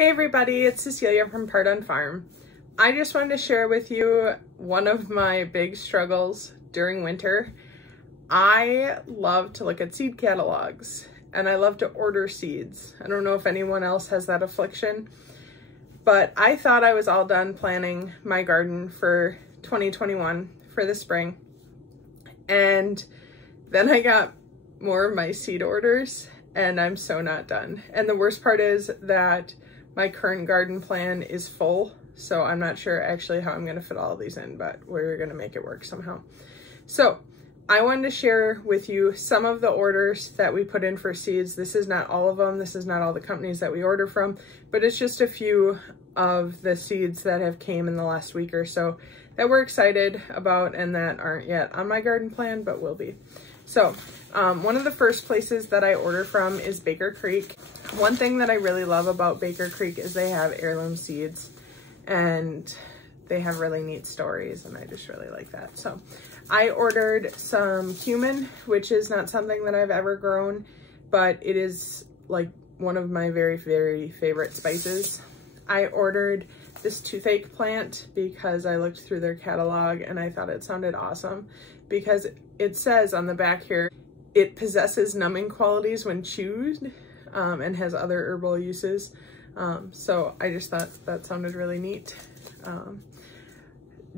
Hey everybody, it's Cecilia from Pardon Farm. I just wanted to share with you one of my big struggles during winter. I love to look at seed catalogs and I love to order seeds. I don't know if anyone else has that affliction, but I thought I was all done planning my garden for 2021 for the spring. And then I got more of my seed orders and I'm so not done. And the worst part is that my current garden plan is full, so I'm not sure actually how I'm gonna fit all of these in, but we're gonna make it work somehow. So I wanted to share with you some of the orders that we put in for seeds. This is not all of them. This is not all the companies that we order from, but it's just a few of the seeds that have came in the last week or so that we're excited about and that aren't yet on my garden plan, but will be. So one of the first places that I order from is Baker Creek. One thing that I really love about Baker Creek is they have heirloom seeds and they have really neat stories and I just really like that. So I ordered some cumin, which is not something that I've ever grown, but it is like one of my very, very favorite spices. I ordered this toothache plant because I looked through their catalog and I thought it sounded awesome because it says on the back here, it possesses numbing qualities when chewed and has other herbal uses. So I just thought that sounded really neat.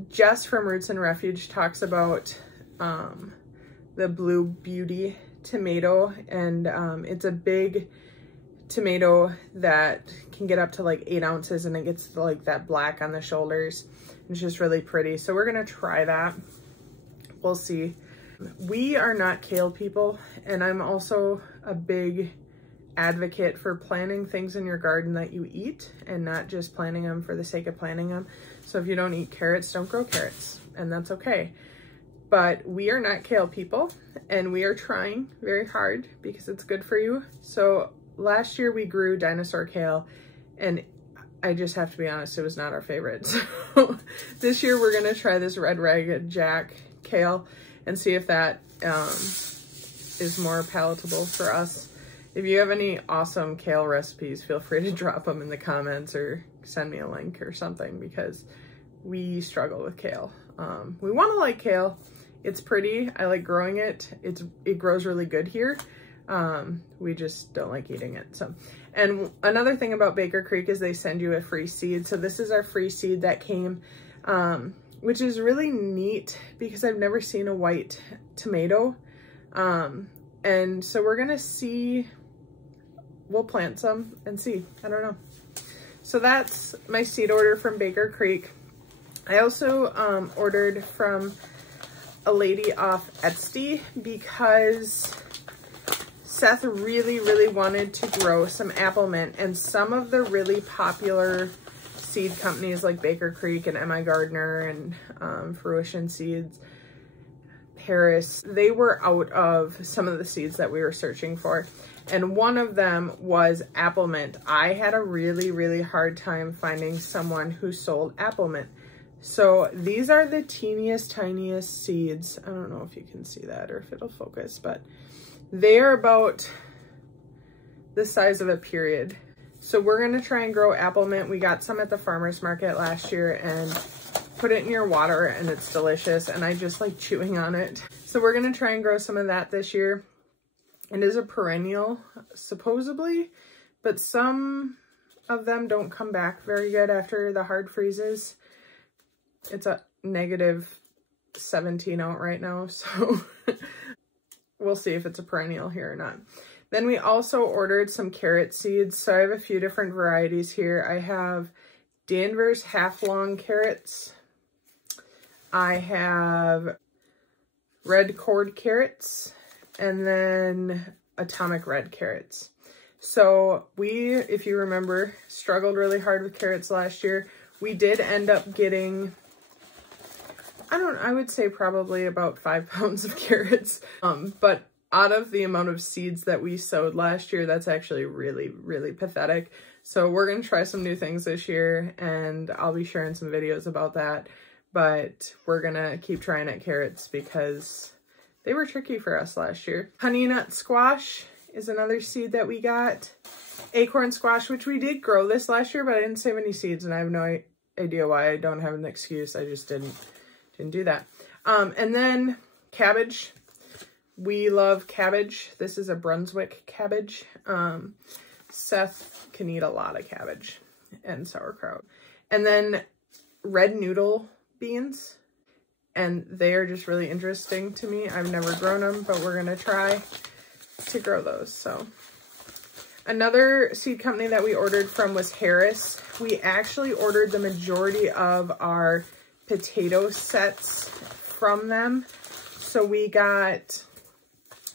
Jess from Roots and Refuge talks about the Blue Beauty tomato, and it's a big tomato that can get up to like 8 ounces and it gets like that black on the shoulders. It's just really pretty. So we're gonna try that. We'll see. We are not kale people, and I'm also a big advocate for planting things in your garden that you eat and not just planting them for the sake of planting them. So if you don't eat carrots, don't grow carrots, and that's okay. But we are not kale people, and we are trying very hard because it's good for you. So last year we grew dinosaur kale, and I just have to be honest, it was not our favorite. So this year we're gonna try this red ragged jack kale and see if that is more palatable for us. If you have any awesome kale recipes, feel free to drop them in the comments or send me a link or something because we struggle with kale. We want to like kale. It's pretty. I like growing it. It grows really good here. We just don't like eating it. So, and another thing about Baker Creek is they send you a free seed. So this is our free seed that came, which is really neat because I've never seen a white tomato. And so we're gonna see, we'll plant some and see, I don't know. So that's my seed order from Baker Creek. I also ordered from a lady off Etsy because Seth really, really wanted to grow some apple mint, and some of the really popular seed companies like Baker Creek and M.I. Gardner and Fruition Seeds, Paris, they were out of some of the seeds that we were searching for. And one of them was apple mint. I had a really, really hard time finding someone who sold apple mint. So these are the teeniest, tiniest seeds. I don't know if you can see that or if it'll focus, but they are about the size of a period. So we're gonna try and grow apple mint. We got some at the farmer's market last year and put it in your water and it's delicious and I just like chewing on it. So we're gonna try and grow some of that this year. It is a perennial, supposedly, but some of them don't come back very good after the hard freezes. It's a -17 out right now, so we'll see if it's a perennial here or not. Then we also ordered some carrot seeds. So I have a few different varieties here. I have Danvers half-long carrots. I have red cord carrots, and then atomic red carrots. So we, if you remember, struggled really hard with carrots last year. We did end up getting, I would say probably about 5 pounds of carrots. But out of the amount of seeds that we sowed last year, that's actually really, really pathetic. So we're gonna try some new things this year and I'll be sharing some videos about that. But we're gonna keep trying at carrots because they were tricky for us last year. Honey nut squash is another seed that we got. Acorn squash, which we did grow this last year, but I didn't save any seeds, and I have no idea why. I don't have an excuse. I just didn't do that. And then cabbage. We love cabbage. This is a Brunswick cabbage. Seth can eat a lot of cabbage and sauerkraut. And then red noodle beans. And they are just really interesting to me. I've never grown them, but we're going to try to grow those. So another seed company that we ordered from was Harris. We actually ordered the majority of our potato sets from them. So we got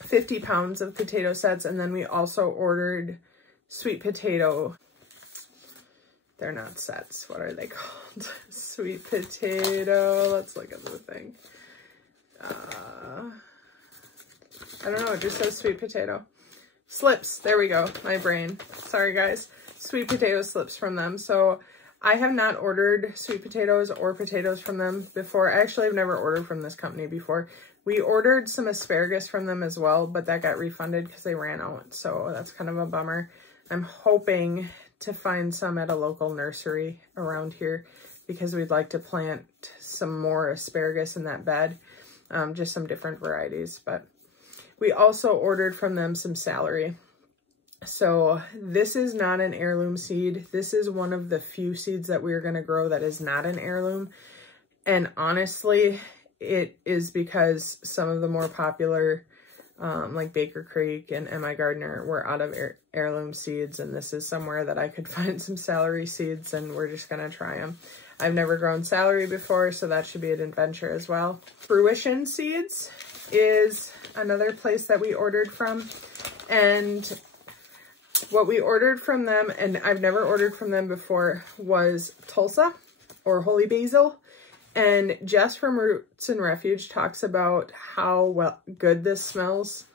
50 pounds of potato sets, and then we also ordered sweet potato. They're not sets. What are they called? Sweet potato. Let's look at the thing. I don't know. It just says sweet potato. Slips. There we go. My brain. Sorry, guys. Sweet potato slips from them. So I have not ordered sweet potatoes or potatoes from them before. Actually, I've never ordered from this company before. We ordered some asparagus from them as well, but that got refunded because they ran out. So that's kind of a bummer. I'm hoping to find some at a local nursery around here because we'd like to plant some more asparagus in that bed. Just some different varieties. But we also ordered from them some celery. So this is not an heirloom seed. This is one of the few seeds that we're going to grow that is not an heirloom. And honestly, it is because some of the more popular, like Baker Creek and M.I. Gardner, were out of heirloom seeds. And this is somewhere that I could find some celery seeds, and we're just going to try them. I've never grown celery before, so that should be an adventure as well. Fruition Seeds is another place that we ordered from. And what we ordered from them, and I've never ordered from them before, was Tulsa or holy basil. And Jess from Roots and Refuge talks about how good this smells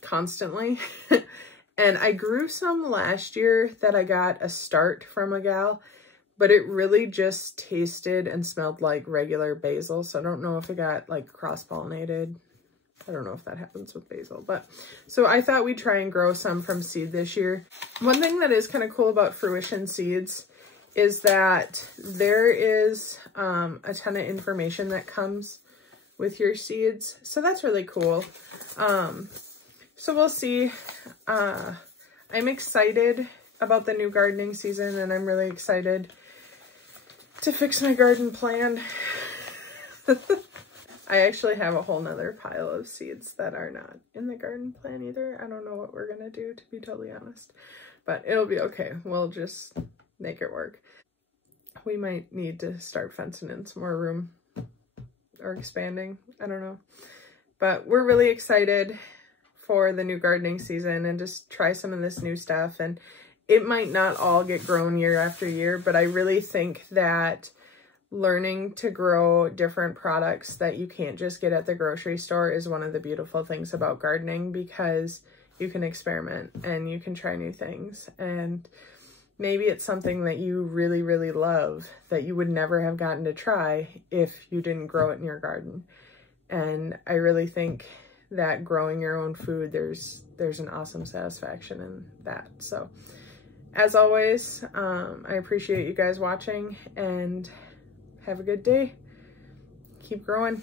constantly. And I grew some last year that I got a start from a gal, but it really just tasted and smelled like regular basil. So I don't know if it got like cross-pollinated. I don't know if that happens with basil, but so I thought we'd try and grow some from seed this year. One thing that is kind of cool about Fruition Seeds is that there is a ton of information that comes with your seeds. So that's really cool. So we'll see. I'm excited about the new gardening season, and I'm really excited to fix my garden plan. I actually have a whole nother pile of seeds that are not in the garden plan either. I don't know what we're gonna do, to be totally honest, but it'll be okay. We'll just make it work. We might need to start fencing in some more room or expanding. I don't know, but we're really excited for the new gardening season and just try some of this new stuff. And it might not all get grown year after year, but I really think that learning to grow different products that you can't just get at the grocery store is one of the beautiful things about gardening, because you can experiment and you can try new things. And maybe it's something that you really, really love that you would never have gotten to try if you didn't grow it in your garden. And I really think that growing your own food, there's an awesome satisfaction in that. So as always, I appreciate you guys watching, and have a good day. Keep growing.